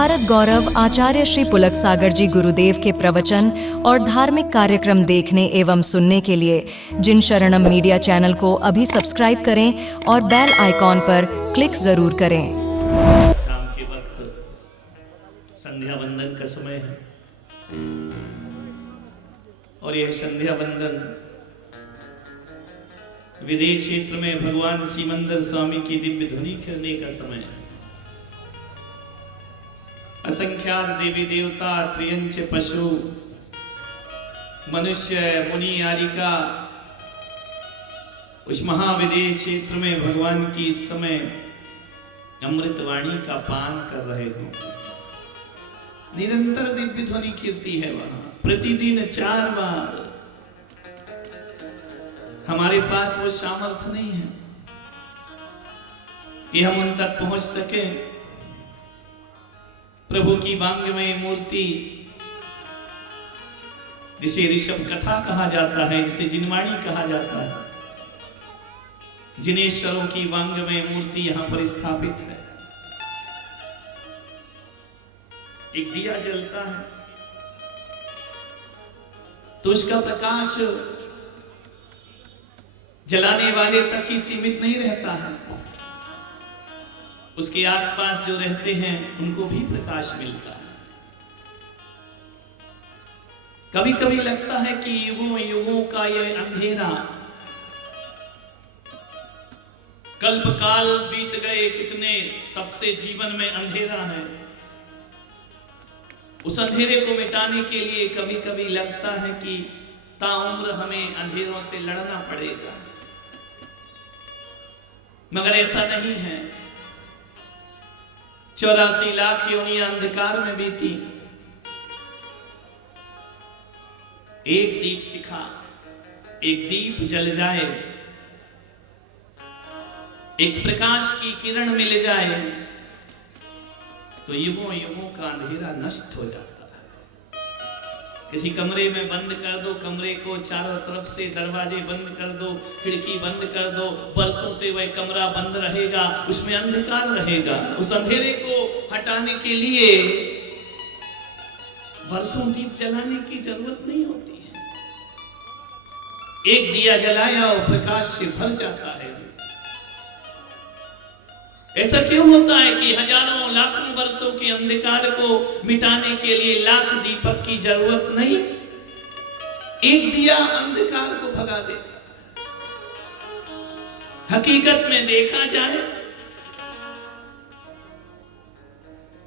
भारत गौरव आचार्य श्री पुलक सागर जी गुरुदेव के प्रवचन और धार्मिक कार्यक्रम देखने एवं सुनने के लिए जिन शरणम मीडिया चैनल को अभी सब्सक्राइब करें और बेल आइकॉन पर क्लिक जरूर करें। शाम के वक्त संध्या वंदन का समय है और यह संध्या वंदन विदेश क्षेत्र में भगवान सीमंदर स्वामी की दिव्य ध्वनि करने का समय है। असंख्यात देवी देवता त्रियंच पशु मनुष्य मुनि आरिका उस महाविदेश क्षेत्र में भगवान की इस समय अमृतवाणी का पान कर रहे हो। निरंतर दिव्य ध्वनि कीर्ति है वहां, प्रतिदिन 4 बार। हमारे पास वो सामर्थ्य नहीं है कि हम उन तक पहुंच सके। प्रभु की वांग्मय मूर्ति जिसे ऋषभ कथा कहा जाता है, जिसे जिनवाणी कहा जाता है, जिनेश्वरों की वांग्मय मूर्ति यहां पर स्थापित है। एक दिया जलता है तो उसका प्रकाश जलाने वाले तक ही सीमित नहीं रहता है, उसके आसपास जो रहते हैं उनको भी प्रकाश मिलता है। कभी कभी लगता है कि युगों युगों का यह अंधेरा, कल्प काल बीत गए कितने, तब से जीवन में अंधेरा है। उस अंधेरे को मिटाने के लिए कभी कभी लगता है कि ताउम्र हमें अंधेरों से लड़ना पड़ेगा, मगर ऐसा नहीं है। 84 लाख योनियां अंधकार में बीती, एक दीप शिखा, एक दीप जल जाए, एक प्रकाश की किरण मिल जाए तो युगों युगों का अंधेरा नष्ट हो जाता है। किसी कमरे में बंद कर दो, कमरे को चारों तरफ से दरवाजे बंद कर दो, खिड़की बंद कर दो, बरसों से वह कमरा बंद रहेगा, उसमें अंधकार रहेगा। उस अंधेरे को हटाने के लिए बरसों दीप जलाने की जरूरत नहीं होती है। एक दिया जलाया और प्रकाश से भर जाता है। ऐसा क्यों होता है कि हजारों लाखों वर्षों के अंधकार को मिटाने के लिए लाख दीपक की जरूरत नहीं, एक दिया अंधकार को भगा देता। हकीकत में देखा जाए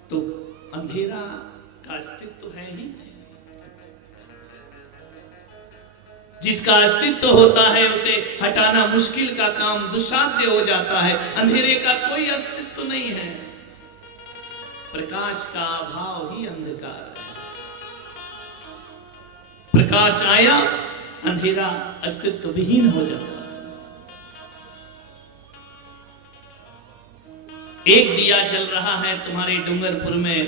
तो अंधेरा का अस्तित्व है ही नहीं। जिसका अस्तित्व होता है उसे हटाना मुश्किल का काम, दुस्साध्य हो जाता है। अंधेरे का कोई अस्तित्व नहीं है, प्रकाश का अभाव ही अंधकार है। प्रकाश आया, अंधेरा अस्तित्व विहीन हो जाता है। एक दिया जल रहा है तुम्हारे डूंगरपुर में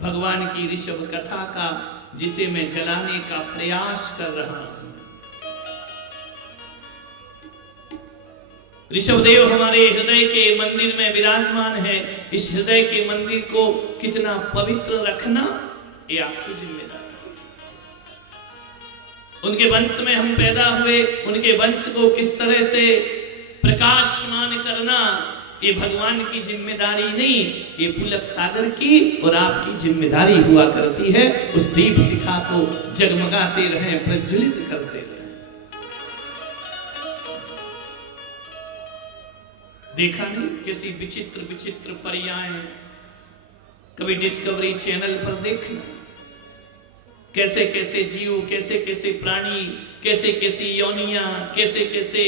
भगवान की ऋषभ कथा का, जिसे मैं जलाने का प्रयास कर रहा हूं। ऋषभदेव हमारे हृदय के मंदिर में विराजमान है। इस हृदय के मंदिर को कितना पवित्र रखना ये आपकी जिम्मेदारी है। उनके वंश में हम पैदा हुए, उनके वंश को किस तरह से प्रकाशमान करना ये भगवान की जिम्मेदारी नहीं, ये पुलक सागर की और आपकी जिम्मेदारी हुआ करती है। उस दीप शिखा को जगमगाते रहें, प्रज्वलित करते रहें। देखा नहीं कैसी विचित्र विचित्र परियाएं, कभी डिस्कवरी चैनल पर देखना, कैसे कैसे जीव, कैसे कैसे प्राणी, कैसे कैसी योनियां, कैसे कैसे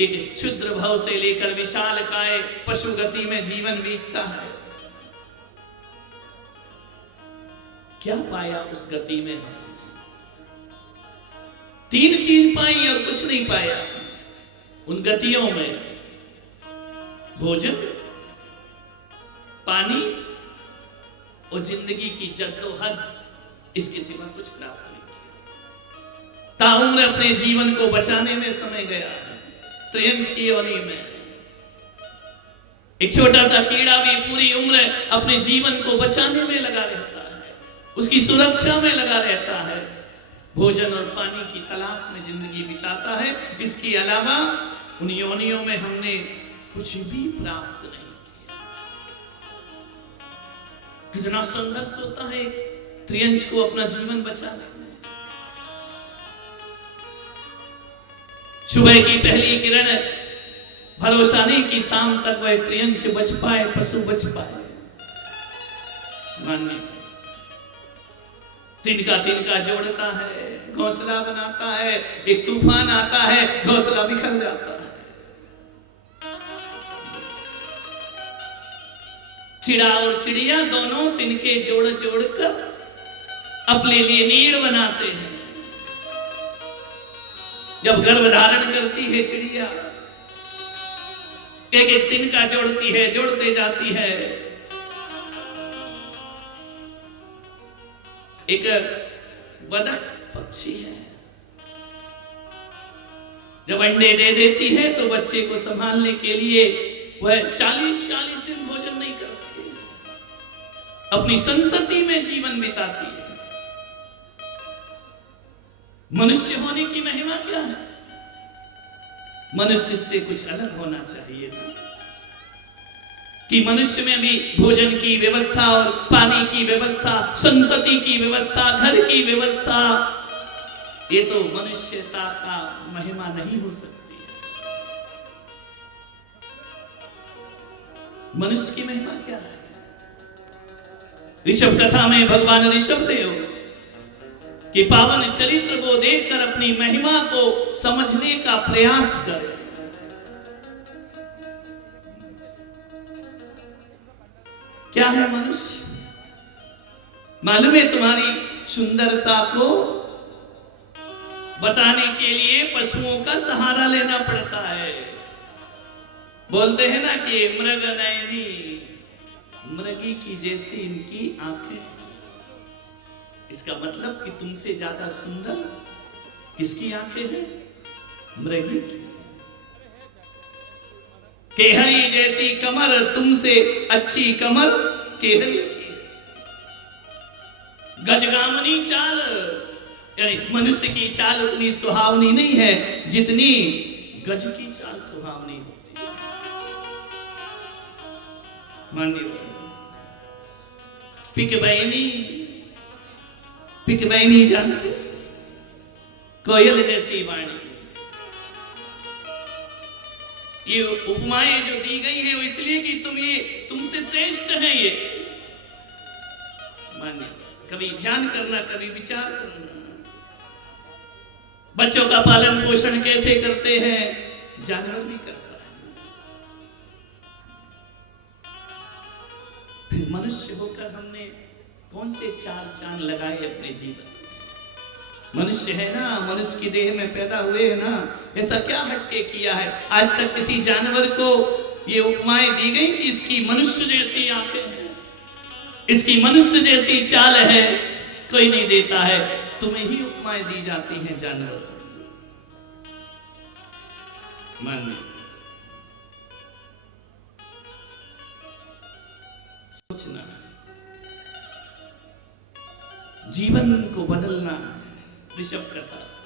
एक क्षुद्र भाव से लेकर विशाल काय पशु गति में जीवन बीतता है। क्या पाया उस गति में? 3 चीज पाई और कुछ नहीं पाया उन गतियों में। भोजन, पानी और जिंदगी की जद्दोजहद, इसके सिवा कुछ प्राप्त नहीं किया। ताउम्र अपने जीवन को बचाने में समय गया है। त्रियंच की योनि में एक छोटा सा कीड़ा भी पूरी उम्र अपने जीवन को बचाने में लगा रहता है, उसकी सुरक्षा में लगा रहता है, भोजन और पानी की तलाश में जिंदगी बिताता है। इसके अलावा उन योनियों में हमने कुछ भी प्राप्त नहीं किया। कितना संघर्ष होता है त्रियंच को अपना जीवन बचाने में। सुबह की पहली किरण, भरोसा नहीं कि शाम तक वह त्रियंच बच पाए, पशु बच पाए। मानिए, तिनका तिनका जोड़ता है, घोंसला बनाता है, एक तूफान आता है, घोंसला बिखर जाता है। चिड़ा और चिड़िया दोनों तिनके जोड़ जोड़ कर अपने लिए नीड़ बनाते हैं। जब गर्भ धारण करती है चिड़िया, एक एक तिनका जोड़ती है, जोड़ते जाती है। एक बतख पक्षी है, जब अंडे दे देती है तो बच्चे को संभालने के लिए वह 40-40 दिन भोजन नहीं करती है, अपनी संतति में जीवन बिताती है। मनुष्य होने की महिमा क्या है? मनुष्य से कुछ अलग होना चाहिए कि मनुष्य में भी भोजन की व्यवस्था और पानी की व्यवस्था, संतति की व्यवस्था, घर की व्यवस्था, ये तो मनुष्यता का महिमा नहीं हो सकती है। मनुष्य की महिमा क्या है? ऋषभ कथा में भगवान ऋषभ देव कि पावन चरित्र को देखकर अपनी महिमा को समझने का प्रयास करें। क्या है मनुष्य? मालूम है, तुम्हारी सुंदरता को बताने के लिए पशुओं का सहारा लेना पड़ता है। बोलते हैं ना कि मृग नयनी, मृगी की जैसी इनकी आंखें। इसका मतलब कि तुमसे ज्यादा सुंदर किसकी आंखें हैं? मृगी की। केहरी जैसी कमर, तुमसे अच्छी कमर केहरी की। गजगामनी चाल, यानी मनुष्य की चाल उतनी सुहावनी नहीं है जितनी गज की चाल सुहावनी होती है। मानिए, पिकबैनी जानते? कोयल जैसी वाणी। ये उपमाएं जो दी गई है वो इसलिए कि तुमसे श्रेष्ठ है ये। मानिए, कभी ध्यान करना, कभी विचार करना। बच्चों का पालन पोषण कैसे करते हैं? जानवर भी करता है। फिर मनुष्य होकर हमने कौन से 4 चांद लगाए अपने जीवन? मनुष्य है ना, मनुष्य की देह में पैदा हुए है ना, ऐसा क्या हटके किया है? आज तक किसी जानवर को ये उपमाएं दी गई कि इसकी मनुष्य जैसी आंखें हैं, इसकी मनुष्य जैसी चाल है? कोई नहीं देता है। तुम्हें ही उपमाएं दी जाती हैं जानवर। मन सोचना, जीवन को बदलना ऋषभ कथा से।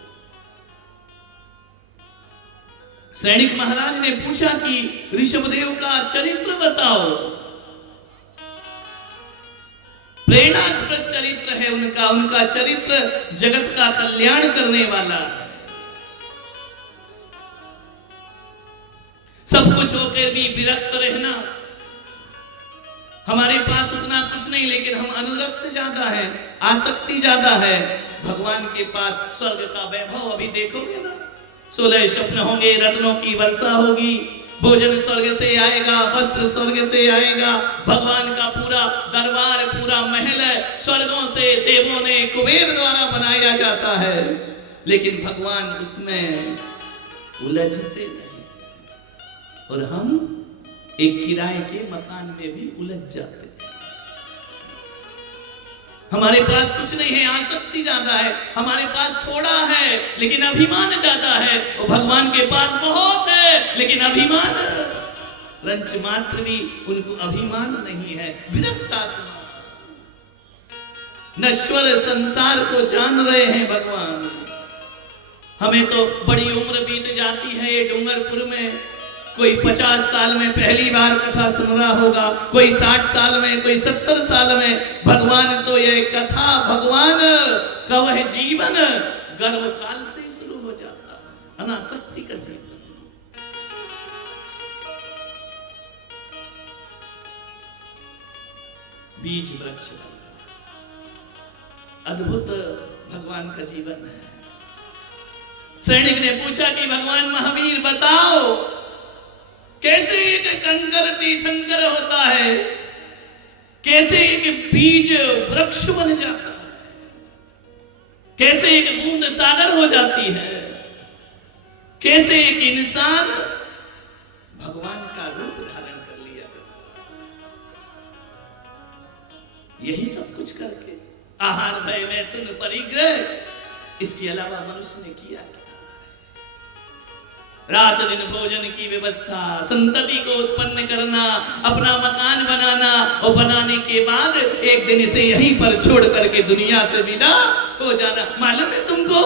सैनिक महाराज ने पूछा कि ऋषभदेव का चरित्र बताओ। प्रेरणास्पद चरित्र है उनका। उनका चरित्र जगत का कल्याण करने वाला है। सब कुछ होकर भी विरक्त रहना। हमारे पास उतना कुछ नहीं, लेकिन हम अनुरक्त ज्यादा है, आसक्ति ज्यादा है। भगवान के पास स्वर्ग का वैभव अभी देखोगे ना, 16 स्वप्न होंगे, रत्नों की वर्षा होगी, भोजन स्वर्ग से आएगा, वस्त्र स्वर्ग से आएगा, भगवान का पूरा दरबार, पूरा महल स्वर्गों से देवों ने कुबेर द्वारा बनाया जाता है। लेकिन भगवान उसमें उलझते नहीं और हम एक किराए के मकान में भी उलझ जाते। हमारे पास कुछ नहीं है, आसक्ति ज्यादा है। हमारे पास थोड़ा है लेकिन अभिमान ज्यादा है। और भगवान के पास बहुत है लेकिन अभिमान रंच मात्र भी उनको अभिमान नहीं है। विरक्त आत्मा, नश्वर संसार को जान रहे हैं भगवान। हमें तो बड़ी उम्र बीत जाती है ये डूंगरपुर में। कोई 50 साल में पहली बार कथा सुन रहा होगा, कोई 60 साल में, कोई 70 साल में। भगवान तो ये कथा, भगवान का वह जीवन गर्भ काल से ही शुरू हो जाता, अनासक्ति का जीवन। बीज वृक्ष अद्भुत भगवान का जीवन है। सैनिक ने पूछा कि भगवान महावीर बताओ, कैसे एक कंकर तीर्थंकर होता है, कैसे एक बीज वृक्ष बन जाता है, कैसे एक बूंद सागर हो जाती है, कैसे एक इंसान भगवान का रूप धारण कर लिया। यही सब कुछ करके आहार भय मैथुन परिग्रह, इसके अलावा मनुष्य ने किया। रात दिन भोजन की व्यवस्था, संतति को उत्पन्न करना, अपना मकान बनाना, और बनाने के बाद एक दिन इसे यहीं पर छोड़ करके दुनिया से विदा हो जाना। मालूम है तुमको,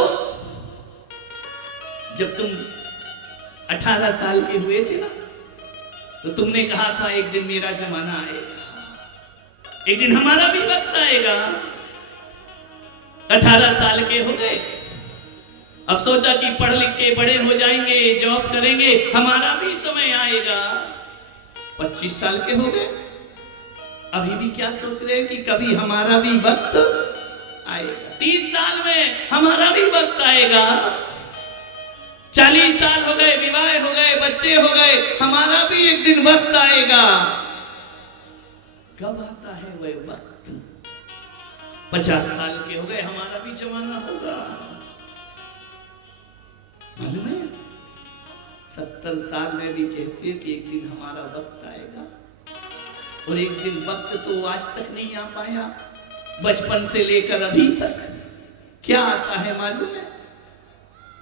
जब तुम 18 साल के हुए थे ना, तो तुमने कहा था एक दिन मेरा जमाना आएगा, एक दिन हमारा भी वक्त आएगा। 18 साल के हो गए, अब सोचा कि पढ़ लिख के बड़े हो जाएंगे, जॉब करेंगे, हमारा भी समय आएगा। 25 साल के हो गए, अभी भी क्या सोच रहे हैं कि कभी हमारा भी वक्त आएगा। 30 साल में हमारा भी वक्त आएगा। 40 साल हो गए, विवाह हो गए, बच्चे हो गए, हमारा भी एक दिन वक्त आएगा। कब आता है वह वक्त? 50 साल के हो गए, हमारा भी जमाना होगा। मालूम है, 70 साल में भी कहते कि एक दिन हमारा वक्त आएगा, और एक दिन वक्त तो आज तक नहीं आ पाया। बचपन से लेकर अभी तक क्या आता है मालूम है?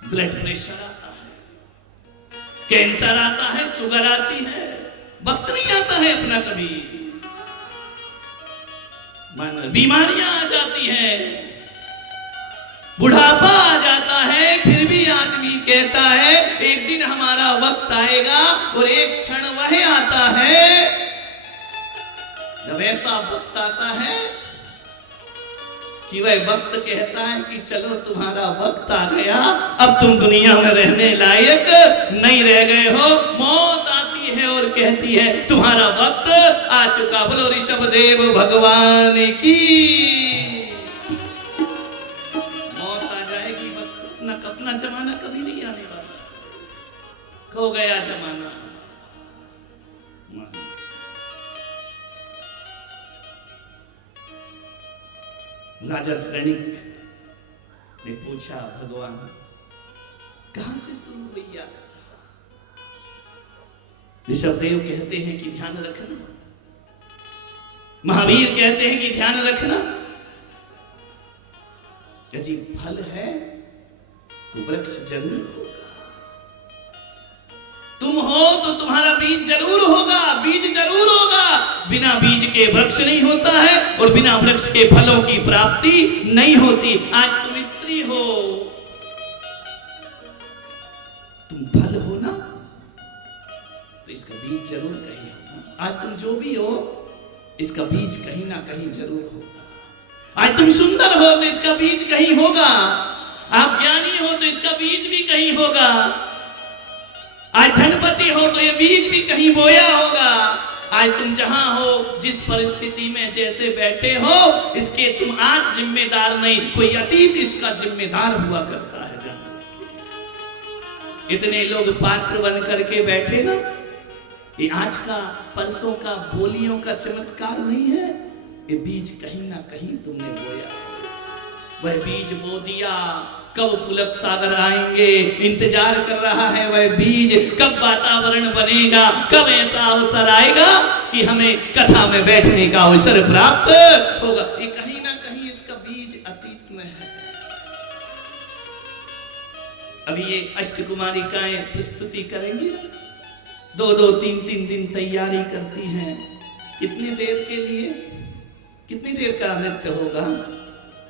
ब्लड प्रेशर आता है, कैंसर आता है, शुगर आती है, वक्त नहीं आता है अपना कभी। बीमारियां आ जाती हैं, बुढ़ापा आ जाता है, फिर भी आदमी कहता है एक दिन हमारा वक्त आएगा। और एक क्षण वह आता है जब ऐसा वक्त आता है कि वह वक्त कहता है कि चलो तुम्हारा वक्त आ गया, अब तुम दुनिया में रहने लायक नहीं रह गए हो। मौत आती है और कहती है तुम्हारा वक्त आ चुका। बोलो ऋषभ देव भगवान की। अपना जमाना कभी नहीं आने वाला, खो गया जमाना। राजा सैनिक ने पूछा भगवान कहां से शुरू हुई यात्रा? ऋषभदेव कहते हैं कि ध्यान रखना, महावीर कहते हैं कि ध्यान रखना, यदि फल है तो वृक्ष जरूर होगा। तुम हो तो तुम्हारा बीज जरूर होगा, बीज जरूर होगा। बिना बीज के वृक्ष नहीं होता है, और बिना वृक्ष के फलों की प्राप्ति नहीं होती। आज तुम स्त्री हो, तुम फल हो ना, तो इसका बीज जरूर कहीं होगा। आज तुम जो भी हो, इसका बीज कहीं ना कहीं जरूर होगा। आज तुम सुंदर हो तो इसका बीज कहीं होगा। आप ज्ञानी हो तो इसका बीज भी कहीं होगा। आज धनपति हो तो ये बीज भी कहीं बोया होगा। आज तुम जहां हो, जिस परिस्थिति में जैसे बैठे हो, इसके तुम आज जिम्मेदार नहीं, कोई अतीत इसका जिम्मेदार हुआ करता है। इतने लोग पात्र बन करके बैठे ना, ये आज का परसों का बोलियों का चमत्कार नहीं है, ये बीज कहीं ना कहीं तुमने बोया। वह बीज बो दिया, कब पुलक सागर आएंगे इंतजार कर रहा है वह बीज। कब वातावरण बनेगा, कब ऐसा अवसर आएगा कि हमें कथा में बैठने का अवसर प्राप्त होगा। ये कहीं ना कहीं इसका बीज अतीत में है। अभी ये अष्टकुमारिकाएं प्रस्तुति करेंगी, 2-2, 3-3 दिन तैयारी करती हैं। कितनी देर के लिए? कितनी देर का नृत्य होगा?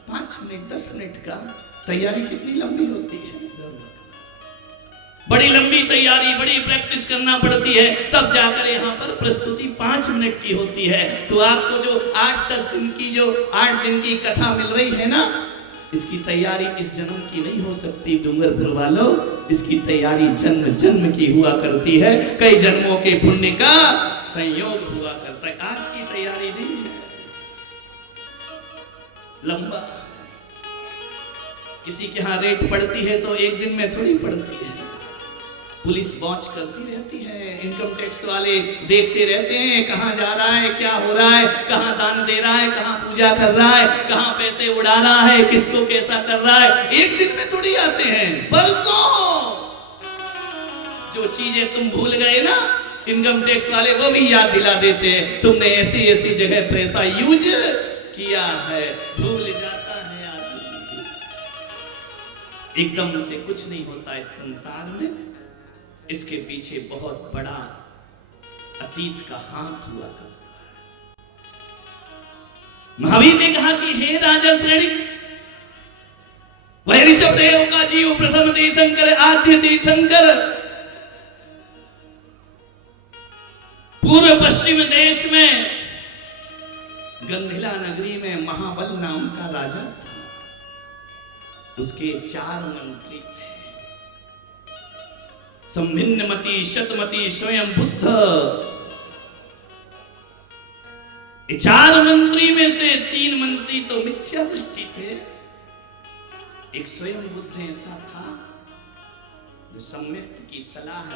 5 मिनट, 10 मिनट का। तैयारी कितनी लंबी होती है? बड़ी लंबी तैयारी, बड़ी प्रैक्टिस करना पड़ती है, तब जाकर यहाँ पर प्रस्तुति 5 मिनट की होती है। तो आपको जो 8-10 दिन की, जो 8 दिन की कथा मिल रही है ना, इसकी तैयारी इस जन्म की नहीं हो सकती डूंगरपुर वालों। इसकी तैयारी जन्म जन्म की हुआ करती है, कई जन्मों के पुण्य का संयोग हुआ करता है। आज की तैयारी नहीं है लंबा। किसी के यहाँ रेट पड़ती है तो एक दिन में थोड़ी पड़ती है। पुलिस वॉच करती रहती है, इनकम टैक्स वाले देखते रहते हैं कहाँ जा रहा है, क्या हो रहा है, कहाँ दान दे रहा है, कहाँ पूजा कर रहा है, कहाँ पैसे उड़ा रहा है, किसको कैसा कर रहा है। एक दिन में थोड़ी आते हैं, बरसों। जो चीजें तुम भूल गए ना, इनकम टैक्स वाले वो भी याद दिला देते हैं, तुमने ऐसी ऐसी जगह पैसा यूज किया है। भूल जाता है आदमी। एकदम से कुछ नहीं होता इस संसार में, इसके पीछे बहुत बड़ा अतीत का हाथ हुआ करता है। महावीर ने कहा कि हे राजा श्रेणी, वह ऋषभ देव का जीव प्रथम तीर्थंकर, आद्य तीर्थंकर, पूर्व पश्चिम देश में गंधिला नगरी में महाबल नाम का राजा था। उसके 4 मंत्री थे, संभिन्नमति, शतमति, स्वयं बुद्ध। ये 4 मंत्री में से 3 मंत्री तो मिथ्या दृष्टि थे। एक स्वयं बुद्ध ऐसा था जो सम्यक की सलाह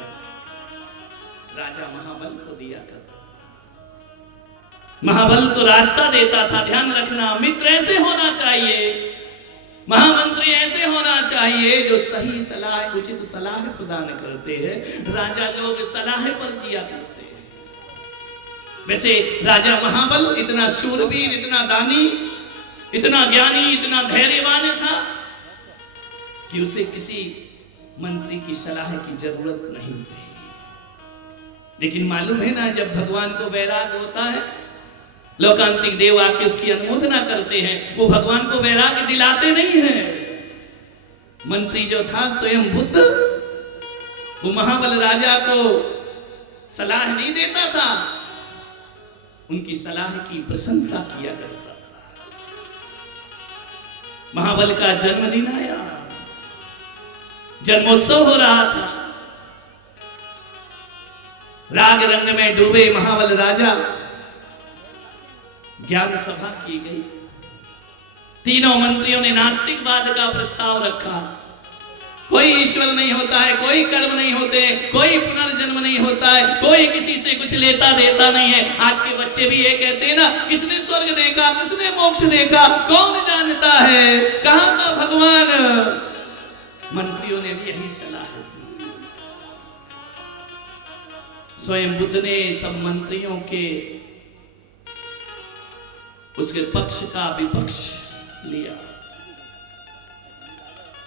राजा महाबल को दिया करता, महाबल को रास्ता देता था। ध्यान रखना, मित्र ऐसे होना चाहिए, महामंत्री ऐसे होना चाहिए जो सही सलाह, उचित सलाह प्रदान करते हैं। राजा लोग सलाह पर जिया करते हैं। वैसे राजा महाबल इतना शूरवीर, इतना दानी, इतना ज्ञानी, इतना धैर्यवान था कि उसे किसी मंत्री की सलाह की जरूरत नहीं थी। लेकिन मालूम है ना, जब भगवान को वैराग होता है, लोकांतिक देव आके उसकी अनुमोदना करते हैं, वो भगवान को वैराग्य दिलाते नहीं हैं। मंत्री जो था स्वयं बुद्ध, वो महाबल राजा को सलाह नहीं देता था, उनकी सलाह की प्रशंसा किया करता था। महाबल का जन्मदिन आया, जन्मोत्सव हो रहा था, राग रंग में डूबे महाबल राजा, ज्ञान सभा की गई। तीनों मंत्रियों ने नास्तिकवाद का प्रस्ताव रखा। कोई ईश्वर नहीं होता है, कोई कर्म नहीं होते, कोई पुनर्जन्म नहीं होता है, कोई किसी से कुछ लेता देता नहीं है। आज के बच्चे भी ये कहते हैं ना, किसने स्वर्ग देखा, किसने मोक्ष देखा, कौन जानता है, कहां था भगवान। मंत्रियों ने भी यही सलाह दी। स्वयं बुद्ध ने सब मंत्रियों के उसके पक्ष का विपक्ष लिया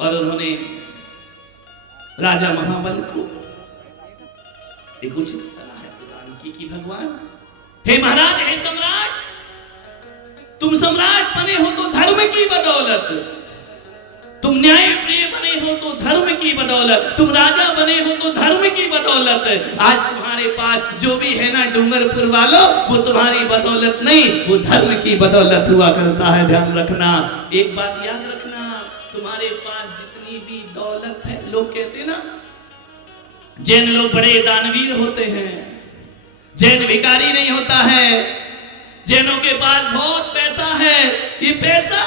और उन्होंने राजा महाबल को एक उचित सलाह प्रदान की कि भगवान, हे महाराज, हे सम्राट, तुम सम्राट बने हो तो धर्म की बदौलत, तुम न्याय प्रिय बने हो तो धर्म की बदौलत, तुम राजा बने हो तो धर्म की बदौलत। आज तुम्हारे पास जो भी है ना डूंगरपुर वालों, वो तुम्हारी बदौलत नहीं, वो धर्म की बदौलत हुआ करता है। ध्यान रखना, एक बात याद रखना, तुम्हारे पास जितनी भी दौलत है, लोग कहते हैं ना, जैन लोग बड़े दानवीर होते हैं, जैन भिखारी नहीं होता है, जैनों के पास बहुत पैसा है। ये पैसा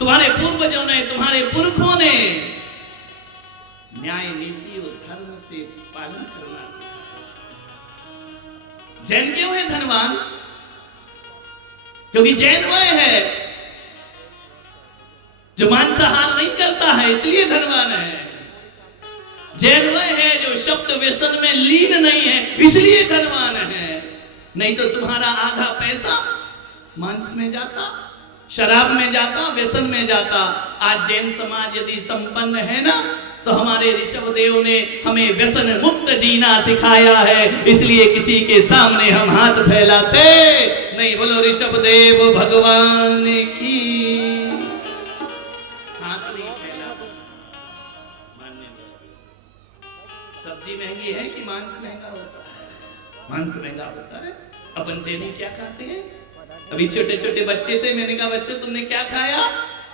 तुम्हारे पूर्वजों ने, तुम्हारे पुरखों ने न्याय नीति और धर्म से पालन करना सीखा। जैन क्यों है धनवान? क्योंकि जैन वह है जो मांसाहार नहीं करता है, इसलिए धनवान है। जैन वह है जो शब्द व्यसन में लीन नहीं है, इसलिए धनवान है। नहीं तो तुम्हारा आधा पैसा मांस में जाता, शराब में जाता, व्यसन में जाता। आज जैन समाज यदि संपन्न है ना, तो हमारे ऋषभ देव ने हमें व्यसन मुक्त जीना सिखाया है, इसलिए किसी के सामने हम हाथ फैलाते नहीं। बोलो ऋषभ देव भगवान की। हाथ नहीं फैलाते। सब्जी महंगी है कि मांस महंगा होता है? मांस महंगा होता है। अपन चेनी क्या खाते हैं? अभी छोटे छोटे बच्चे थे, मैंने कहा बच्चे तुमने क्या खाया?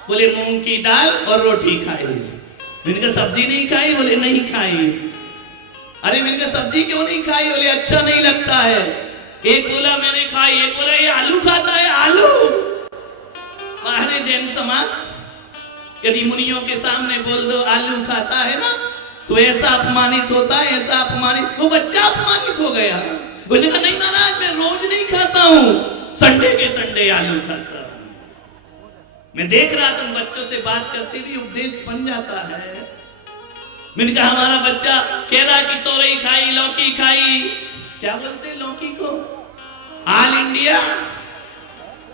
बोले मूंग की दाल और रोटी खाई। मैंने कहा सब्जी नहीं खाई? बोले नहीं खाई। अरे मैंने कहा सब्जी क्यों नहीं खाई? बोले अच्छा नहीं लगता है। एक बोला मैंने खाई, एक बोला ये आलू खाता है। आलू बाहर जैन समाज यदि मुनियों के सामने बोल दो आलू खाता है ना, तो ऐसा अपमानित होता है, ऐसा अपमानित। वो बच्चा अपमानित हो गया। बोले कहा नहीं महाराज मैं रोज नहीं खाता हूं, संडे के संडे आलू खाता हूं। मैं देख रहा था बच्चों से बात करते भी उपदेश बन जाता है। मैंने कहा हमारा बच्चा कह रहा कि तोरई खाई, लौकी खाई। क्या बोलते हैं लौकी को? All India.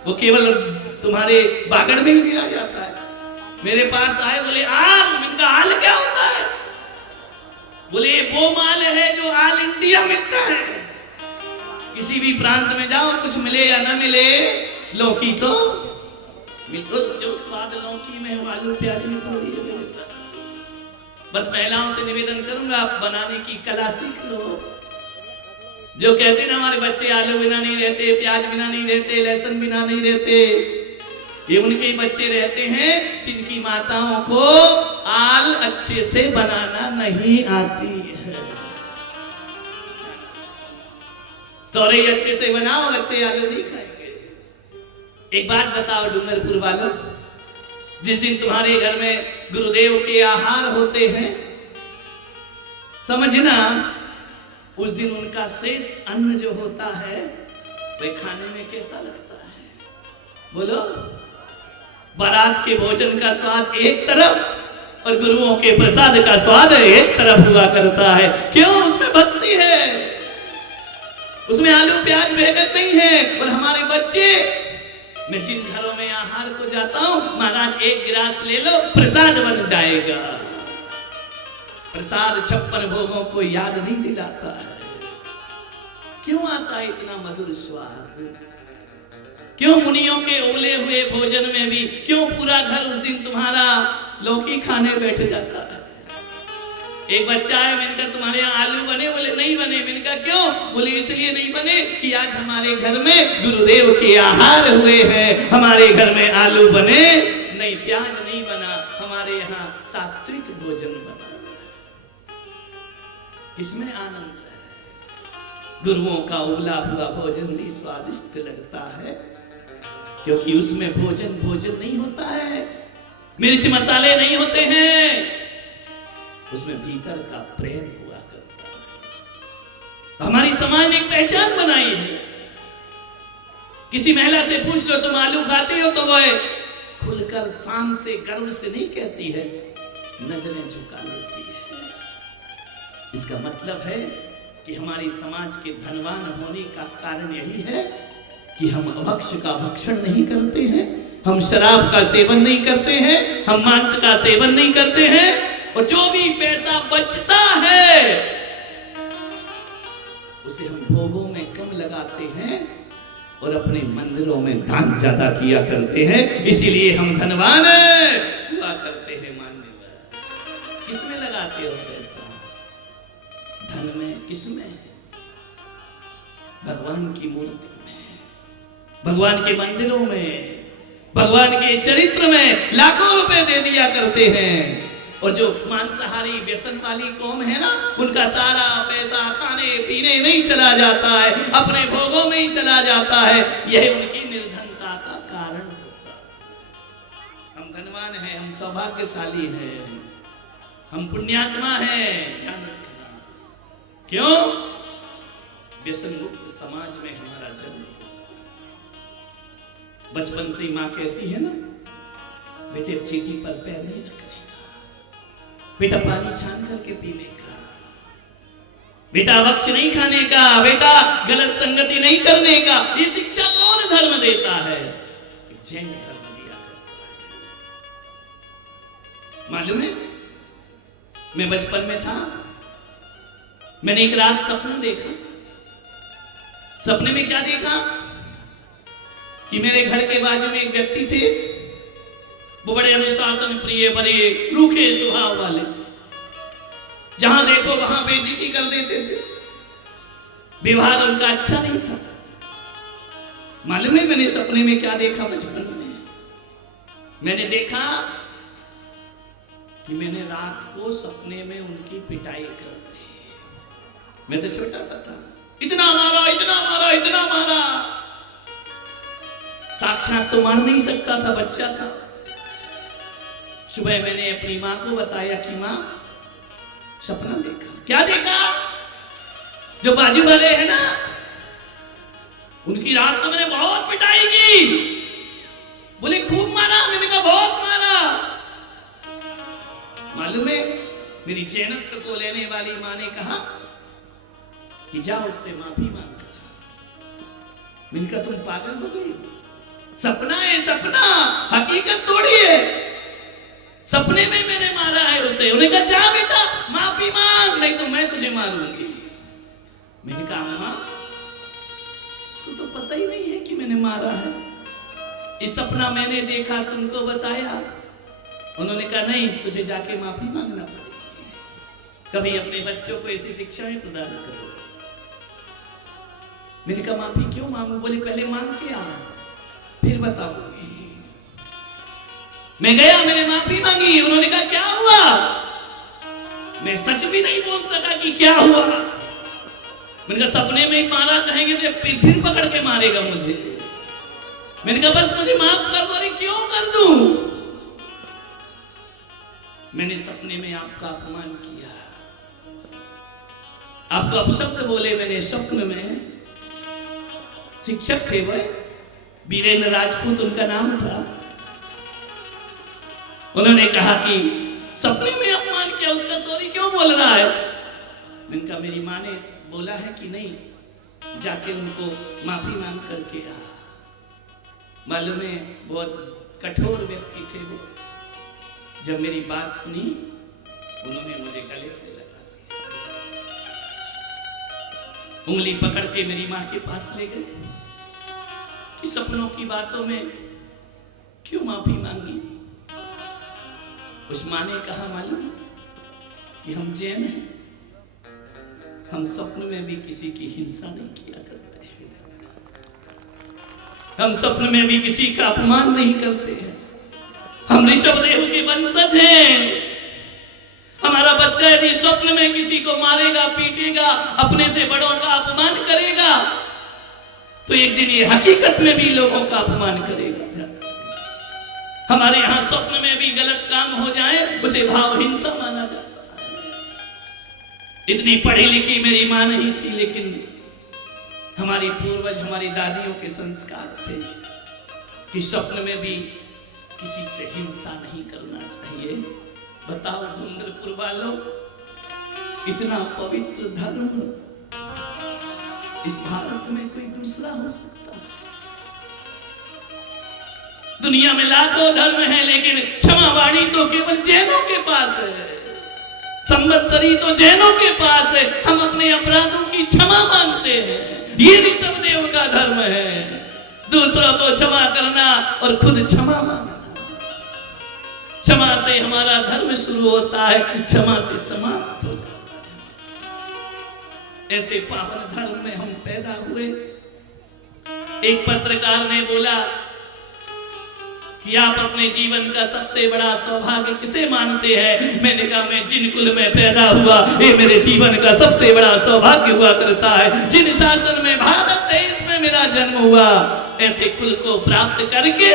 वो केवल तुम्हारे बागड़ में ही मिला जाता है। मेरे पास आए बोले आल। मैंने कहा आल क्या होता है? बोले वो माल है जो ऑल इंडिया मिलता है। किसी भी प्रांत में जाओ कुछ मिले या ना मिले, लौकी तो जो स्वाद लौकी में है आलू प्याज में थोड़ी है मिलता। बस महिलाओं से निवेदन करूंगा आप बनाने की कला सीख लो। जो कहते ना हमारे बच्चे आलू बिना नहीं रहते, प्याज बिना नहीं रहते, लहसुन बिना नहीं रहते, ये उनके ही बच्चे रहते हैं जिनकी माताओं को आल अच्छे से बनाना नहीं आती है। तोरई अच्छे से बनाओ, बच्चे आलू नहीं खाएंगे। एक बात बताओ डूंगरपुर वालों, जिस दिन तुम्हारे घर में गुरुदेव के आहार होते हैं, समझना उस दिन उनका शेष अन्न जो होता है वह खाने में कैसा लगता है? बोलो। बारात के भोजन का स्वाद एक तरफ और गुरुओं के प्रसाद का स्वाद एक तरफ हुआ करता है। क्यों? उसमें भक्ति है, उसमें आलू प्याज बैगन नहीं है। और हमारे बच्चे, मैं जिन घरों में आहार को जाता हूं, महाराज एक गिलास ले लो प्रसाद बन जाएगा। प्रसाद 56 भोगों को याद नहीं दिलाता है। क्यों आता है इतना मधुर स्वाद? क्यों मुनियों के उबले हुए भोजन में भी क्यों पूरा घर उस दिन तुम्हारा लौकी खाने बैठ जाता है? एक बच्चा है, मैंने कहा तुम्हारे यहाँ आलू बने? बोले नहीं बने। मैंने कहा क्यों? बोले इसलिए नहीं बने कि आज हमारे घर में गुरुदेव के आहार हुए हैं। हमारे घर में आलू बने नहीं, प्याज नहीं बना, हमारे यहाँ सात्विक भोजन बना। इसमें आनंद है। गुरुओं का उबला हुआ भोजन भी स्वादिष्ट लगता है, क्योंकि उसमें भोजन नहीं होता है, मिर्च मसाले नहीं होते हैं, उसमें भीतर का प्रेम हुआ करता है। हमारी समाज ने एक पहचान बनाई है। किसी महिला से पूछ लो तुम आलू खाती हो, तो वह खुलकर शान से गर्व से नहीं कहती है, नजरें झुका लेती है। इसका मतलब है कि हमारी समाज के धनवान होने का कारण यही है कि हम अभक्ष का भक्षण नहीं करते हैं, हम शराब का सेवन नहीं करते हैं, हम मांस का सेवन नहीं करते हैं, और जो भी पैसा बचता है उसे हम भोगों में कम लगाते हैं और अपने मंदिरों में दान ज्यादा किया करते हैं। इसीलिए हम धनवान हुआ करते हैं। मान्यवर किसमें लगाते हो पैसा? धन में? किसमें? भगवान की मूर्ति में, भगवान के मंदिरों में, भगवान के चरित्र में लाखों रुपए दे दिया करते हैं। और जो मांसाहारी व्यसन वाली कौम है ना, उनका सारा पैसा खाने पीने में ही चला जाता है, अपने भोगों में ही चला जाता है। यह उनकी निर्धनता का कारण होता है। हम धनवान हैं, हम सौभाग्यशाली हैं, हम पुण्यात्मा हैं, ध्यान रखना। क्यों? व्यसन मुक्त समाज में हमारा जन्म। बचपन से ही माँ कहती है ना, बेटे चीटी पर पैर नहीं रखने का, बेटा पानी छान करके पीने का, बेटा वक्ष नहीं खाने का, बेटा गलत संगति नहीं करने का। ये शिक्षा कौन धर्म देता है? जैन धर्म दिया करता है। मालूम है मैं बचपन में था, मैंने एक रात सपना देखा। सपने में क्या देखा कि मेरे घर के बाजू में एक व्यक्ति थे, वो बड़े अनुशासन प्रिय, बड़े रूखे स्वभाव वाले, जहां देखो वहां बेइज्जती कर देते थे, व्यवहार उनका अच्छा नहीं था। मालूम है मैंने सपने में क्या देखा बचपन में? मैंने देखा कि मैंने रात को सपने में उनकी पिटाई कर दी। मैं तो छोटा सा था, इतना मारा, इतना मारा, इतना मारा। साक्षात तो मार नहीं सकता था, बच्चा था। सुबह मैंने अपनी माँ को बताया कि माँ, सपना देखा। क्या देखा? जो बाजू वाले हैं ना, उनकी रात को मैंने बहुत पिटाई की। बोले खूब मारा? मैंने कहा बहुत मारा। मालूम है मेरी जैनत को लेने वाली माँ ने कहा कि जाओ उससे माफी मांग कर। मैंने कहा तुम पागल हो गई? सपना है सपना, हकीकत थोड़ी है। सपने में मैंने मारा है उसे। उन्हें कहा जा बेटा माफी मांग, नहीं तो मैं तुझे मारूंगी। मैंने कहा अम्मा, उसको तो पता ही नहीं है कि मैंने मारा है। इस सपना मैंने देखा, तुमको बताया। उन्होंने कहा नहीं, तुझे जाके माफी मांगना पड़ेगी। कभी अपने बच्चों को ऐसी शिक्षाएं प्रदान करो। मैंने कहा माफी क्यों मांगू? बोले पहले मांग के आ, फिर बताऊंगी। मैं गया, मैंने माफी मांगी। उन्होंने कहा क्या हुआ? मैं सच भी नहीं बोल सका कि क्या हुआ। मैंने कहा सपने में ही मारा, कहेंगे तो फिर पकड़ के मारेगा मुझे। मैंने कहा बस मुझे माफ कर दो। अरे क्यों कर दूं? मैंने सपने में आपका अपमान किया, आपको अपशब्द बोले मैंने स्वप्न में। शिक्षक थे वह, वीरेंद्र राजपूत उनका नाम था। उन्होंने कहा कि सपने में अपमान किया, उसका सॉरी क्यों बोल रहा है? मैंने कहा मेरी माँ ने बोला है कि नहीं, जाके उनको माफी मांग करके आ। मालूम है बहुत कठोर व्यक्ति थे वो। जब मेरी बात सुनी, उन्होंने मुझे गले से लगा दिया, उंगली पकड़ के मेरी माँ के पास ले गए कि सपनों की बातों में क्यों माफी मांगी। उस माँ ने कहा मालूम कि हम जैन हैं, हम स्वप्न में भी किसी की हिंसा नहीं किया करते हैं, हम स्वप्न में भी किसी का अपमान नहीं करते हैं। हम ऋषभदेव के वंशज हैं। हमारा बच्चा यदि स्वप्न में किसी को मारेगा, पीटेगा, अपने से बड़ों का अपमान करेगा, तो एक दिन ये हकीकत में भी लोगों का अपमान करेगा। हमारे यहाँ स्वप्न में भी गलत काम हो जाए, उसे भाव हिंसा माना जाता है। इतनी पढ़ी लिखी मेरी माँ नहीं थी, लेकिन हमारी पूर्वज, हमारी दादियों के संस्कार थे कि स्वप्न में भी किसी से हिंसा नहीं करना चाहिए। बताओ डूंगरपुर वालों, इतना पवित्र धर्म इस भारत में कोई दूसरा हो सकता है? दुनिया में लाखों धर्म हैं, लेकिन क्षमावाणी तो केवल जैनों के पास है, संवत्सरी तो जैनों के पास है। हम अपने अपराधों की क्षमा मांगते हैं, ये ऋषभदेव का धर्म है। दूसरों को क्षमा करना और खुद क्षमा मांगना। क्षमा से हमारा धर्म शुरू होता है, क्षमा से समाप्त हो जाता है। ऐसे पावन धर्म में हम पैदा हुए। एक पत्रकार ने बोला कि आप अपने जीवन का सबसे बड़ा सौभाग्य किसे मानते हैं? मैंने कहा मैं जिन कुल में पैदा हुआ, ये मेरे जीवन का सबसे बड़ा सौभाग्य हुआ करता है। जिन शासन में, भारत देश में मेरा जन्म हुआ, ऐसे कुल को प्राप्त करके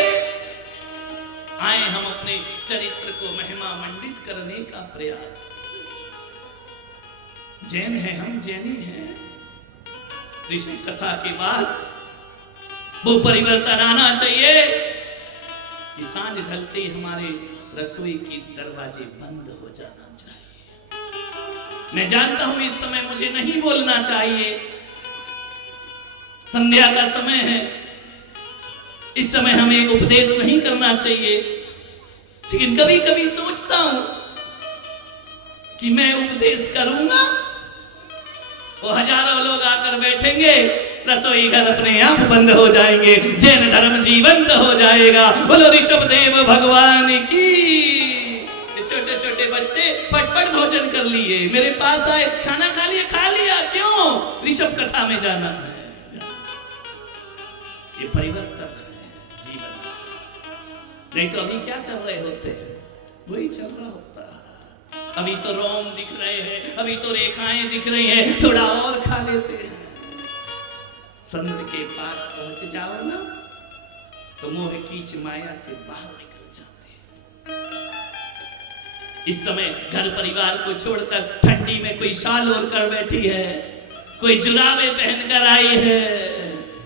आए हम अपने चरित्र को महिमा मंडित करने का प्रयास। जैन है, हम जैनी हैं। ऋषि कथा के बाद वो परिवर्तन आना चाहिए कि सांझ ढलते हमारे रसोई के दरवाजे बंद हो जाना चाहिए। मैं जानता हूं इस समय मुझे नहीं बोलना चाहिए, संध्या का समय है, इस समय हमें एक उपदेश नहीं करना चाहिए, लेकिन कभी कभी सोचता हूं कि मैं उपदेश करूंगा, वो हजारों लोग आकर बैठेंगे, रसोई घर अपने आप बंद हो जाएंगे, जैन धर्म जीवंत हो जाएगा। बोलो ऋषभ देव भगवान की। छोटे छोटे बच्चे फटफट भोजन कर लिए, मेरे पास आए, खाना खा लिया, खा लिया, क्यों? ऋषभ कथा में जाना है। ये परिवर्तन है जीवन। नहीं तो अभी क्या कर रहे होते, वही चल रहा होता। अभी तो रोम दिख रहे हैं, अभी तो रेखाएं दिख रही हैं, थोड़ा और खा लेते हैं। संत के पास पहुंच जाओ ना, तो मोह कीच माया से बाहर निकल जाते हैं। इस समय घर परिवार को छोड़कर ठंडी में कोई शाल ओढ़ कर बैठी है, कोई जुराबे पहनकर आई है,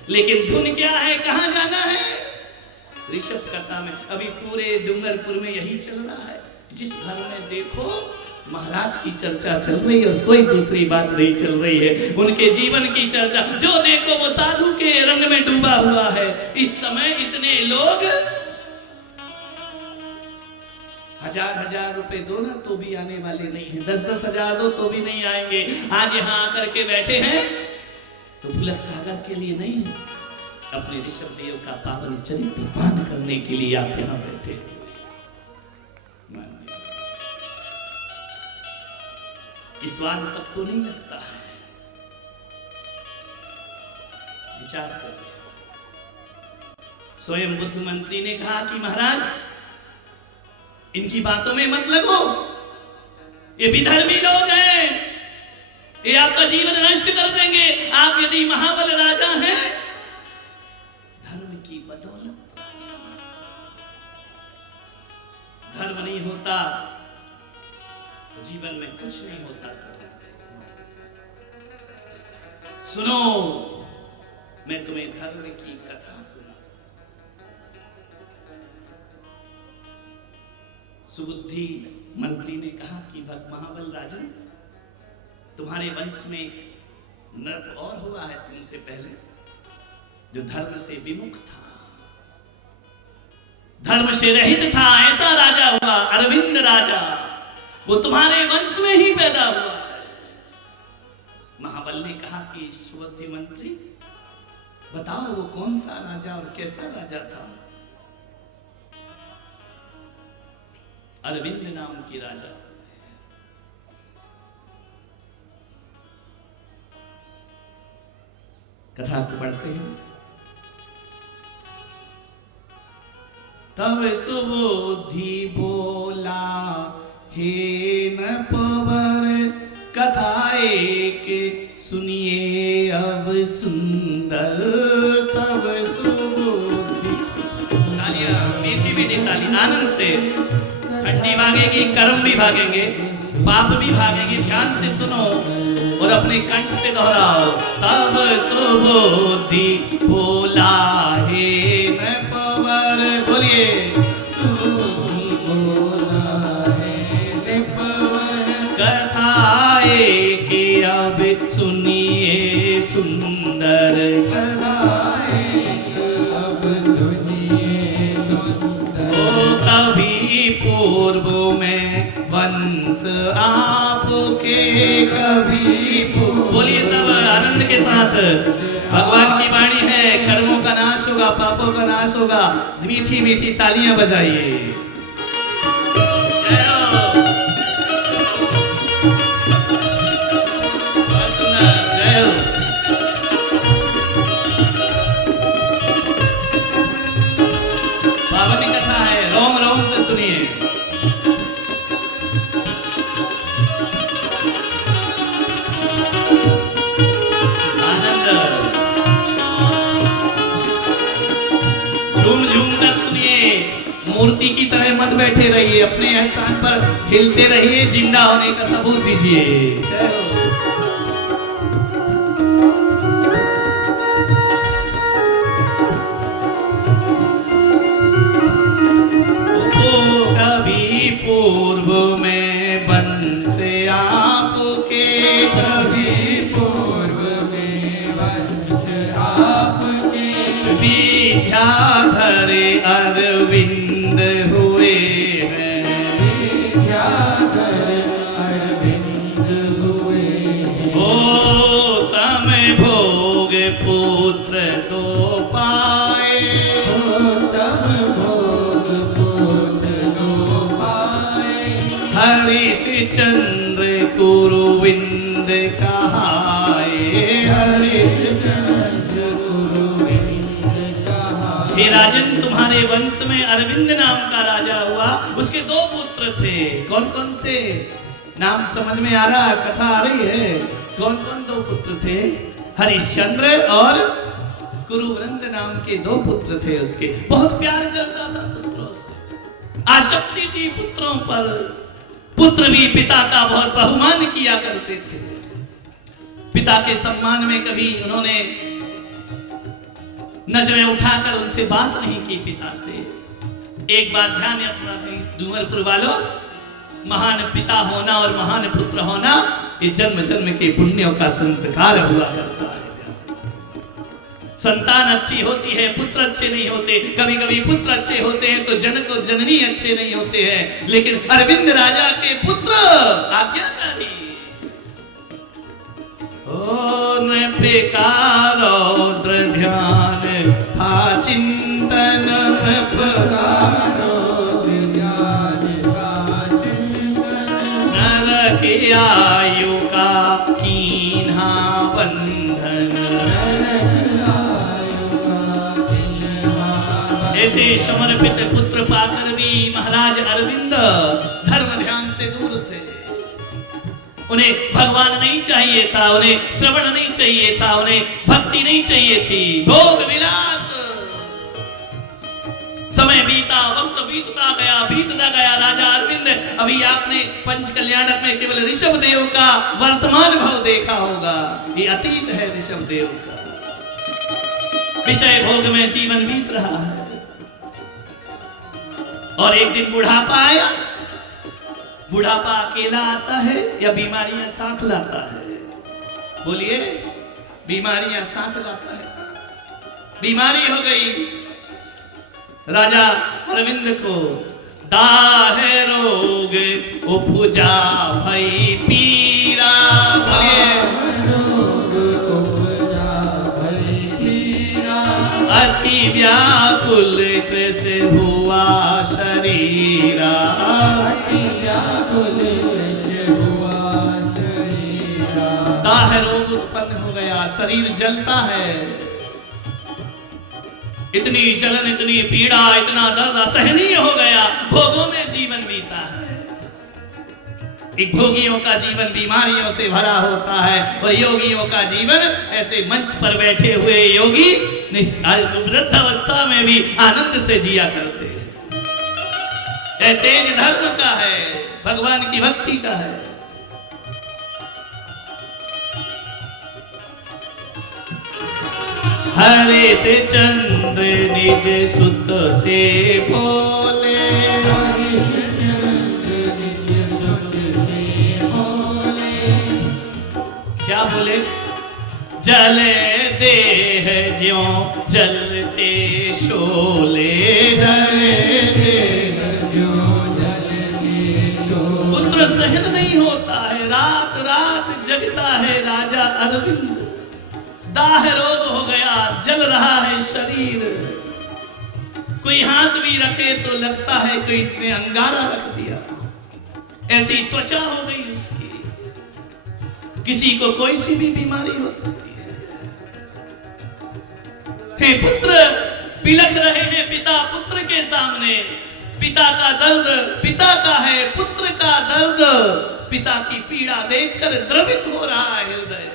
लेकिन धुन क्या है, कहां जाना है? ऋषभ कथा में अभी पूरे डूंगरपुर में यही चल रहा है। जिस घर में देखो महाराज की चर्चा चल रही है और कोई दूसरी बात नहीं चल रही है, उनके जीवन की चर्चा। जो देखो वो साधु के रंग में डूबा हुआ है। इस समय इतने लोग हजार रुपए दो ना तो भी आने वाले नहीं है, 10 हजार दो तो भी नहीं आएंगे। आज यहाँ आकर के बैठे हैं तो पुलक सागर के लिए नहीं है, अपने ऋषभ देव का पावन चरित्र पान करने के लिए आप यहाँ बैठे हैं। स्वाद सबको नहीं लगता है, विचार करिए। स्वयं बुद्ध मंत्री ने कहा कि महाराज इनकी बातों में मत लगो, ये विधर्मी लोग हैं, ये आपका जीवन नष्ट कर देंगे। आप यदि महाबल राजा हैं, धर्म की बदौलत धर्म नहीं होता जीवन में कुछ नहीं होता। सुनो, मैं तुम्हें धर्म की कथा सुना। सुबुद्धि मंत्री ने कहा कि महाबल राजन, तुम्हारे वंश में नर और हुआ है तुमसे पहले, जो धर्म से विमुख था, धर्म से रहित था, ऐसा राजा हुआ, अरविंद राजा। वो तुम्हारे वंश में ही पैदा हुआ है। महाबल ने कहा कि सुबुद्धि मंत्री बताओ वो कौन सा राजा और कैसा राजा था? अरविंद नाम की राजा। कथा को पढ़ते हैं। तब सुबुद्धि बोला, हे नपवर कथा एक सुनिए अब सुंदर। तब सुबुद्धि, तालियां, मीठी मीठी ताली, आनंद से। ठंडी भागेगी, कर्म भी भागेंगे, पाप भी भागेंगे। ध्यान से सुनो और अपने कंठ से दोहराओ। तब सुबुद्धि बोला, हे नपवर, बोलिए, अब सुनिए सुंदर। अब सुनिए सुंदर। ओ कभी पूर्व में वंश आपके, कभी बोलिए सब आनंद के साथ। भगवान की वाणी है, कर्मों का नाश होगा, पापों का नाश होगा। मीठी मीठी तालियां बजाइए। मूर्ति की तरह मत बैठे रहिए, अपने स्थान पर हिलते रहिए, जिंदा होने का सबूत दीजिए। कभी पूर्व में वंश आपके, कभी पूर्व में वंश आपके, विद्याधर अरविंद हुए हैं, विद्याधर अरविंद चंद्र कुरुविंद कहाए, हरिश चंद्र कुरुविंद कहाए। हे राजन, तुम्हारे वंश में अरविंद नाम का राजा हुआ, उसके 2 पुत्र थे। कौन कौन से? नाम समझ में आ रहा, कथा आ रही है? कौन कौन 2 पुत्र थे? हरिश्चंद्र और कुरुवृंद नाम के 2 पुत्र थे उसके। बहुत प्यार करता था पुत्रों से, आसक्ति थी पुत्रों पर। पुत्र भी पिता का बहुत बहुमान किया करते थे। पिता के सम्मान में कभी उन्होंने नजरें उठाकर उनसे बात नहीं की पिता से। एक बात ध्यान रखना है डूंगरपुर वालों, महान पिता होना और महान पुत्र होना ये जन्म जन्म के पुण्यों का संस्कार हुआ करता है। संतान अच्छी होती है, पुत्र अच्छे नहीं होते। कभी कभी पुत्र अच्छे होते हैं तो जनक और जननी अच्छे नहीं होते हैं। लेकिन अरविंद राजा के पुत्र आज्ञाकारी रौद्र ध्यान था चिंतन, नर के आयु का कीन्हा बंधन। ऐसे समर्पित पुत्र पाकर भी महाराज अरविंद धर्म ध्यान से दूर थे। उन्हें भगवान नहीं चाहिए था, उन्हें श्रवण नहीं चाहिए था, उन्हें भक्ति नहीं चाहिए थी। भोग विलास, समय बीता, वक्त बीतता गया राजा अरविंद। अभी आपने पंच कल्याणक में केवल ऋषभ देव का वर्तमान भाव देखा होगा, ये अतीत है ऋषभ देव का। विषय भोग में जीवन बीत रहा है और एक दिन बुढ़ापा आया। बुढ़ापा अकेला आता है या बीमारियां साथ लाता है? बोलिए, बीमारियां साथ लाता है। बीमारी हो गई राजा अरविंद को, दाहे रोग उपजा भई पीरा। अति व्याकुल कैसे हुआ शरीरा, दाह रोग उत्पन्न हो गया, शरीर जलता है। इतनी जलन, इतनी पीड़ा, इतना दर्द असहनीय हो गया। भोगों में जीवन बीता है। एक भोगियों का जीवन बीमारियों से भरा होता है और योगियों का जीवन ऐसे मंच पर बैठे हुए योगी वृद्ध अवस्था में भी आनंद से जिया करते हैं। यह तेज धर्म का है, भगवान की भक्ति का है। हरे से चंद्र निज सुत से बोले, क्या बोले? जले देह ज्यों जलते शोले, पुत्र सहन नहीं होता है, रात रात जगता है राजा अरविंद। दाह रोग हो गया, जल रहा है शरीर। कोई हाथ भी रखे तो लगता है कोई ने अंगारा रख दिया, ऐसी त्वचा हो गई उसकी। किसी को कोई सी भी बीमारी हो सकती है। हे पुत्र, बिलख रहे हैं पिता पुत्र के सामने। पिता का दर्द पिता का है, पुत्र का दर्द पिता की पीड़ा देखकर द्रवित हो रहा है हृदय।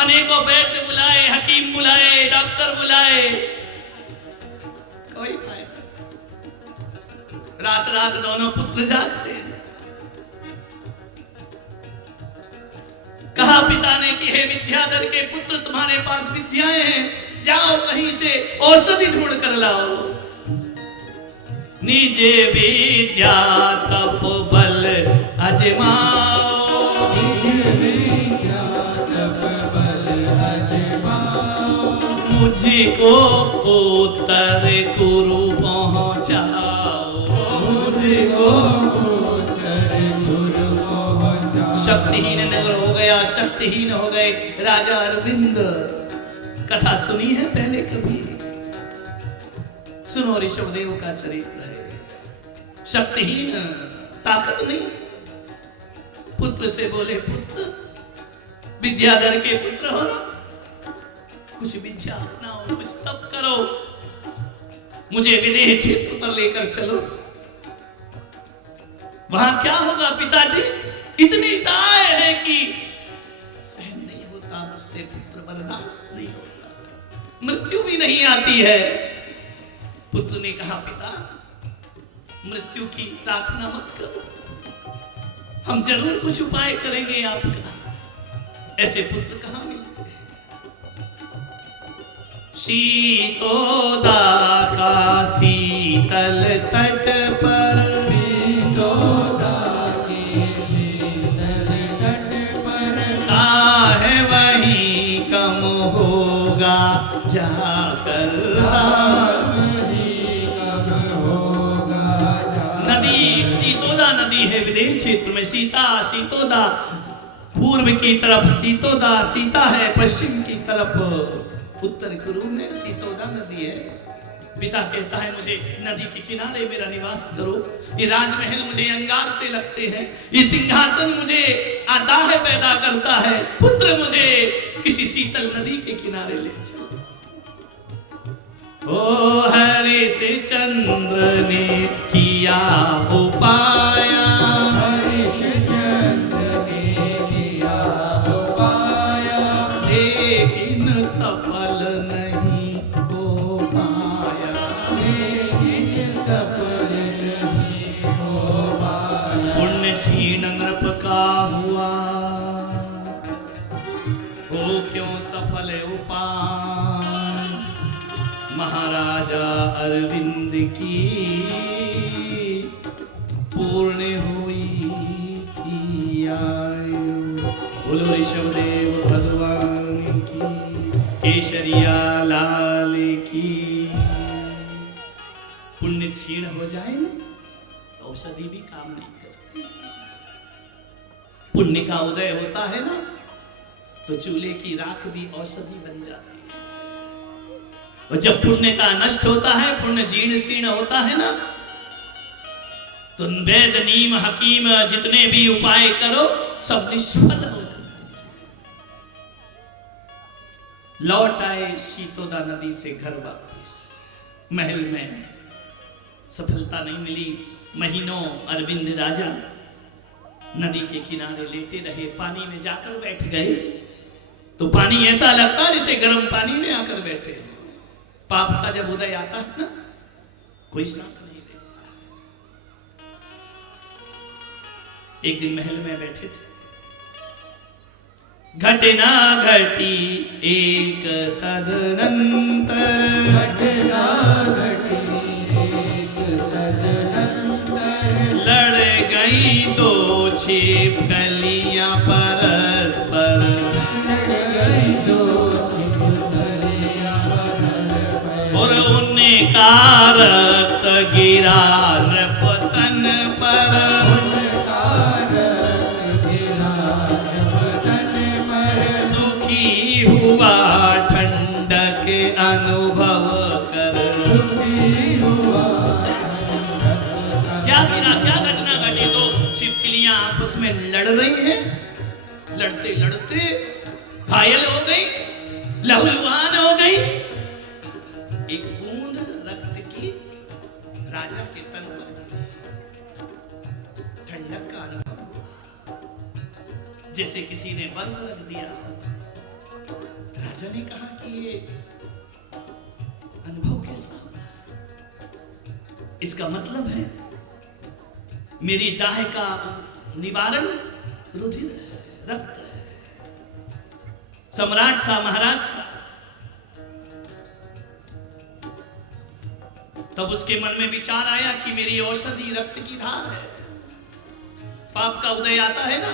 अनेकों वैद्य बुलाए, हकीम बुलाए, डॉक्टर बुलाए, कोई फायदा। रात रात दोनों पुत्र जागते हैं। कहा पिता ने कि हे विद्याधर के पुत्र, तुम्हारे पास विद्याएं हैं, जाओ कहीं से औषधि ढूंढ कर लाओ। निज विद्या तप बल अजमाओ, मुझको उत्तर कुरु पहुंचाओ, मुझको शक्तिहीन नगर हो गया, शक्तिहीन हो गए राजा अरविंद। कथा सुनी है पहले कभी? सुनो, ऋषभदेव का चरित्र है। शक्तिहीन, ताकत नहीं, पुत्र से बोले, पुत्र विद्याधर के पुत्र हो ना, कुछ विद्या अपनाओ, कुछ तप करो, मुझे विदेह क्षेत्र पर लेकर चलो। वहां क्या होगा पिताजी? इतनी दाय है कि सहन नहीं होता मुझसे, पुत्र बर्दाश्त नहीं होता, मृत्यु भी नहीं आती है। पुत्र ने कहा, पिता मृत्यु की प्रार्थना मत करो, हम जरूर कुछ उपाय करेंगे आपका। ऐसे पुत्र कहां मिलते हैं? शीतोदा का शीतल तट पर, शीतोदा के शीतल तट पर, है वहीं कम होगा जाकर नदी। शीतोदा नदी है विदेश क्षेत्र में। सीता, शीतोदा पूर्व की तरफ शीतोदा सीता है, पश्चिम की तरफ उत्तर कुरु में शीतोदा नदी है। पिता कहता है, मुझे नदी के किनारे मेरा निवास करो, ये राजमहल मुझे अंगार से लगते हैं, ये सिंहासन मुझे आदाह पैदा करता है, पुत्र मुझे किसी शीतल नदी के किनारे ले चलो। ओ हरि से चंद्र ने किया उपाय, हरि से चंद्र ने किया उपाय, लेकिन सफल नहीं हो पाया, लेकिन सफल नहीं हो पाया। पुण्य क्षीण नृप का हुआ, हो क्यों सफल उपाय, महाराजा अरविंद की पूर्ण हुई थी आयु। बोलो ऋषभदेव भगवान की, केशरिया लाल की। पुण्य क्षीण हो जाए ना तो औषधि भी काम नहीं करती। पुण्य का उदय होता है ना तो चूल्हे की राख भी औषधि बन जाती है, और जब पुण्य का नष्ट होता है, पुण्य जीर्ण शीर्ण होता है ना, तो वैद नीम हकीम जितने भी उपाय करो सब निष्फल हो जाते हैं। लौट आए शीतोदा नदी से घर वापस। महल में सफलता नहीं मिली। महीनों अरविंद राजा नदी के किनारे लेटे रहे, पानी में जाकर बैठ गए तो पानी ऐसा लगता जैसे गर्म पानी में आकर बैठे। पाप का जब उदय आता है ना, कोई साथ नहीं देता। एक दिन महल में बैठे थे, घटना घटी एक तदनंतर, घटना घटी एक तदनंतर, लड़ गई दो छिपकलियां परस्पर, लड़ गई दो छिपकलियां परस्पर, और उनका रक्त गिरा नृपतन पर, उनका रक्त गिरा नृपतन पर, सुखी हुआ ठंडक अनुभव कर, सुखी हुआ क्या गिरा, क्या घटना घटी? दो छिपकलियां आपस में लड़ रही हैं, लड़ते लड़ते घायल हो गई, लहूलुहान हो गई। एक बूंद रक्त की राजा के तन पर ठंडक का अनुभव हुआ, जैसे किसी ने बर्फ रख दिया। राजा ने कहा कि ये अनुभव कैसा होता है? इसका मतलब है मेरी दाह का निवारण रुधिर है, रक्त है। सम्राट था, महाराज था। तब उसके मन में विचार आया कि मेरी औषधि रक्त की धार है। पाप का उदय आता है ना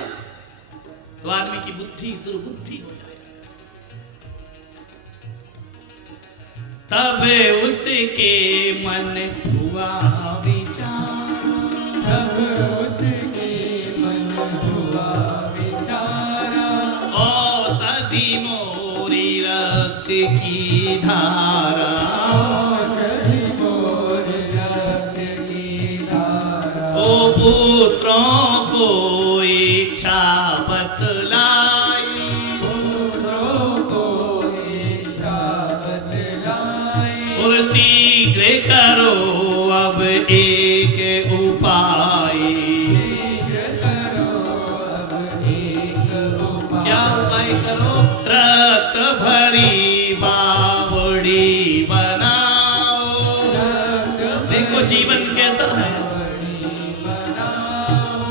तो आदमी की बुद्धि दुर्बुद्धि हो जाए। तब उसके मन हुआ विचार, तब उसके मन हुआ विचार, औषधि मोरी रक्त की धारा, पुत्रों को इच्छा शीघ्र करो अब एक उपाय। क्या उपाय करो? रक्त भरी बावड़ी बनाओ। देखो जीवन कैसा है,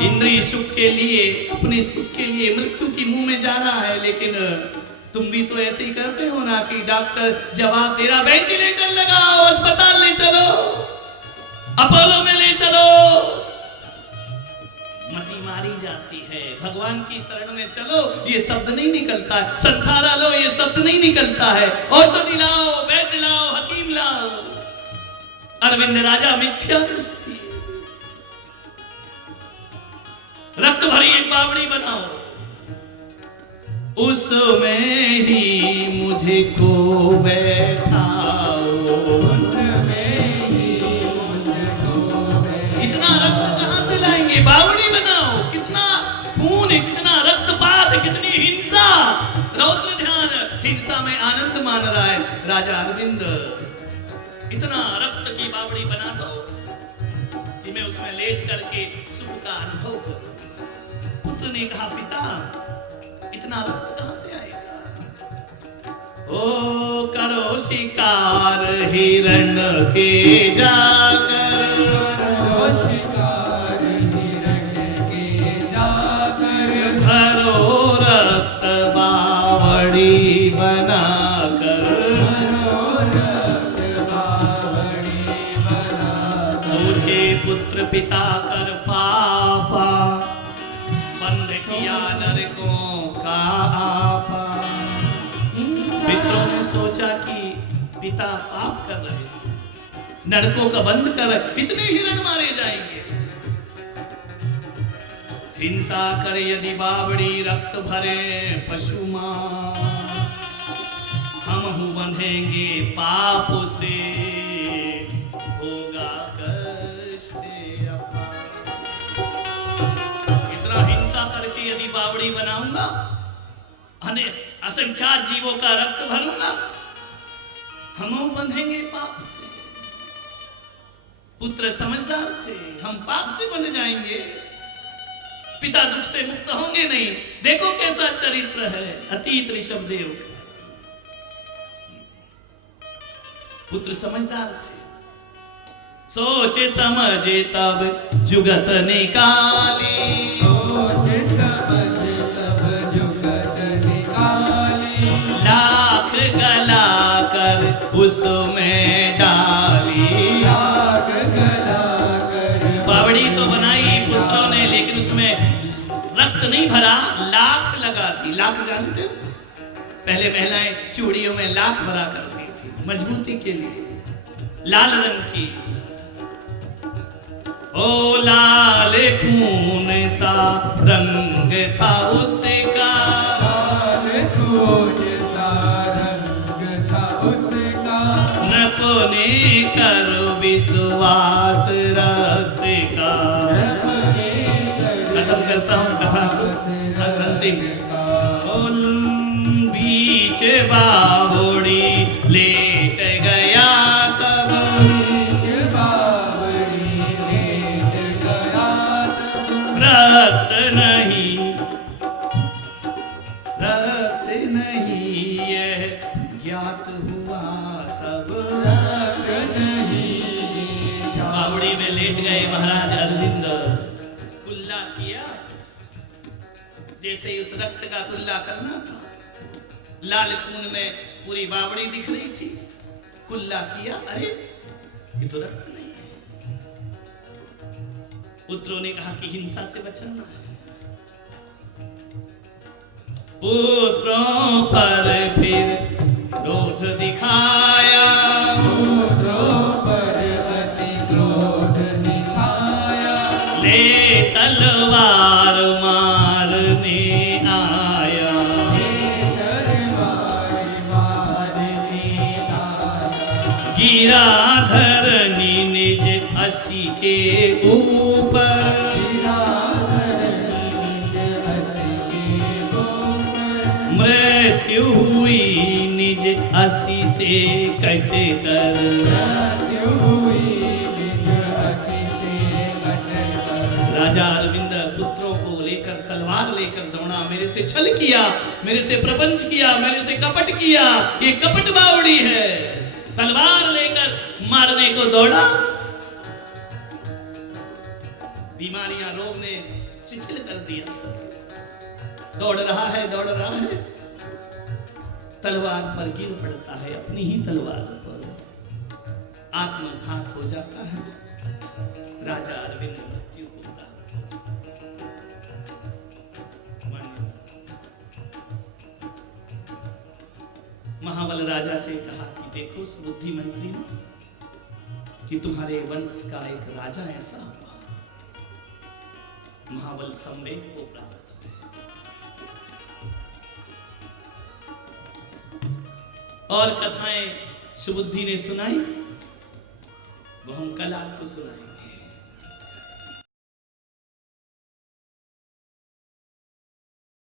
इंद्रिय सुख के लिए, अपने सुख के लिए मृत्यु की मुंह में जा रहा है। लेकिन तुम भी तो ऐसे ही करते हो ना कि डॉक्टर जवाब दे रहा, वेंटिलेटर लगाओ, अस्पताल ले चलो, अपोलो में ले चलो। मती मारी जाती है। भगवान की शरण में चलो, ये शब्द नहीं निकलता है। संथारा लो, ये शब्द नहीं निकलता है। औषधि लाओ, वैद्य लाओ, हकीम लाओ। अरविंद राजा मिथ्या दृष्टि। रक्त भरी एक बावड़ी बनाओ, उसमें ही मुझको बैठाओ। इतना रक्त कहां से लाएंगे? बावड़ी बनाओ। कितना खून, कितना रक्तपात, कितनी हिंसा। रौद्र ध्यान, हिंसा में आनंद मान रहा है राजा अरविंद। इतना रक्त की बावड़ी बना दो कि मैं उसमें लेट करके सुख का अनुभव करूं। पुत्र ने कहा, पिता इतना रक्त कहां से आएगा? ओ करो शिकार हिरण के जाकर, भरो रक्त बावड़ी बनाकर। सोचे पुत्र पिता कर पापा, बंद किया नरकों का आपा। पितरों ने सोचा कि पिता पाप कर रहे हैं, नरकों का बंद कर, इतने हिरण मारे जाएंगे। हिंसा करे यदि बावड़ी, रक्त भरे पशु मां। हम हूं बंधेंगे पाप से, होगा कष्ट अपार। इतना हिंसा करके यदि बावड़ी बनाऊंगा, असंख्यात जीवों का रक्त भरूंगा, हम बंधेंगे पाप से। पुत्र समझदार थे, हम पाप से बंध जाएंगे, पिता दुख से मुक्त होंगे नहीं। देखो कैसा चरित्र है अतीत ऋषभदेव का। पुत्र समझदार थे, सोचे समझे तब जुगत निकाले। सोचे समझे तब जुगत निकाले। लाख गला कर उसमें डाली। लाख गला कर बावड़ी तो बनाई पुत्रों ने, लेकिन उसमें रक्त नहीं भरा, लाख लगा दी। लाख जानते हो? पहले महिलाएं चूड़ियों में लाख भरा करती थी मजबूती के लिए, लाल रंग की। ओ लाल खून सा रंग था उसका, लाल खून सा रंग था उसका। नृपों ने कर विश्वास रक्त का। खत्म करता हूँ कथा अंतिम। बीच बावड़ी लेट गया तब, बीच बावड़ी लेट गया तब। रक्त नहीं, रक्त नहीं यह ज्ञात हुआ तब। रक्त नहीं बावड़ी में लेट गए महाराज अरविंद। कुल्ला किया जैसे उस रक्त का कुल्ला करना था। लाल खून में पूरी बावड़ी दिख रही थी। कुल्ला किया, अरे ये तो रक्त नहीं है। पुत्रों ने कहा कि हिंसा से बचना है। पुत्रों पर फिर क्रोध दिखाया। पुत्रों पर अति क्रोध दिखाया। ले तलवार मारने आया। गिरा धरनी निज असी के ऊपर। मृत्यु हुई निज असी से कट कर। राजा, मेरे से छल किया, मेरे से प्रपंच किया, मेरे से कपट किया, ये कपट बावड़ी है। तलवार लेकर मारने को दौड़ा। बीमारियां, रोग ने शिथिल कर दिया सब। दौड़ रहा है, दौड़ रहा है, तलवार पर गिर पड़ता है, अपनी ही तलवार पर आत्मघात हो जाता है। राजा अरविंद मृत्यु को प्राप्त हो जाता है। महाबल राजा से कहा कि देखो सुबुद्धि मंत्री ने कि तुम्हारे वंश का एक राजा ऐसा हुआ। महाबल संवेग को प्राप्त हुए और कथाएं सुबुद्धि ने सुनाई, वो हम कल आपको सुनाएंगे।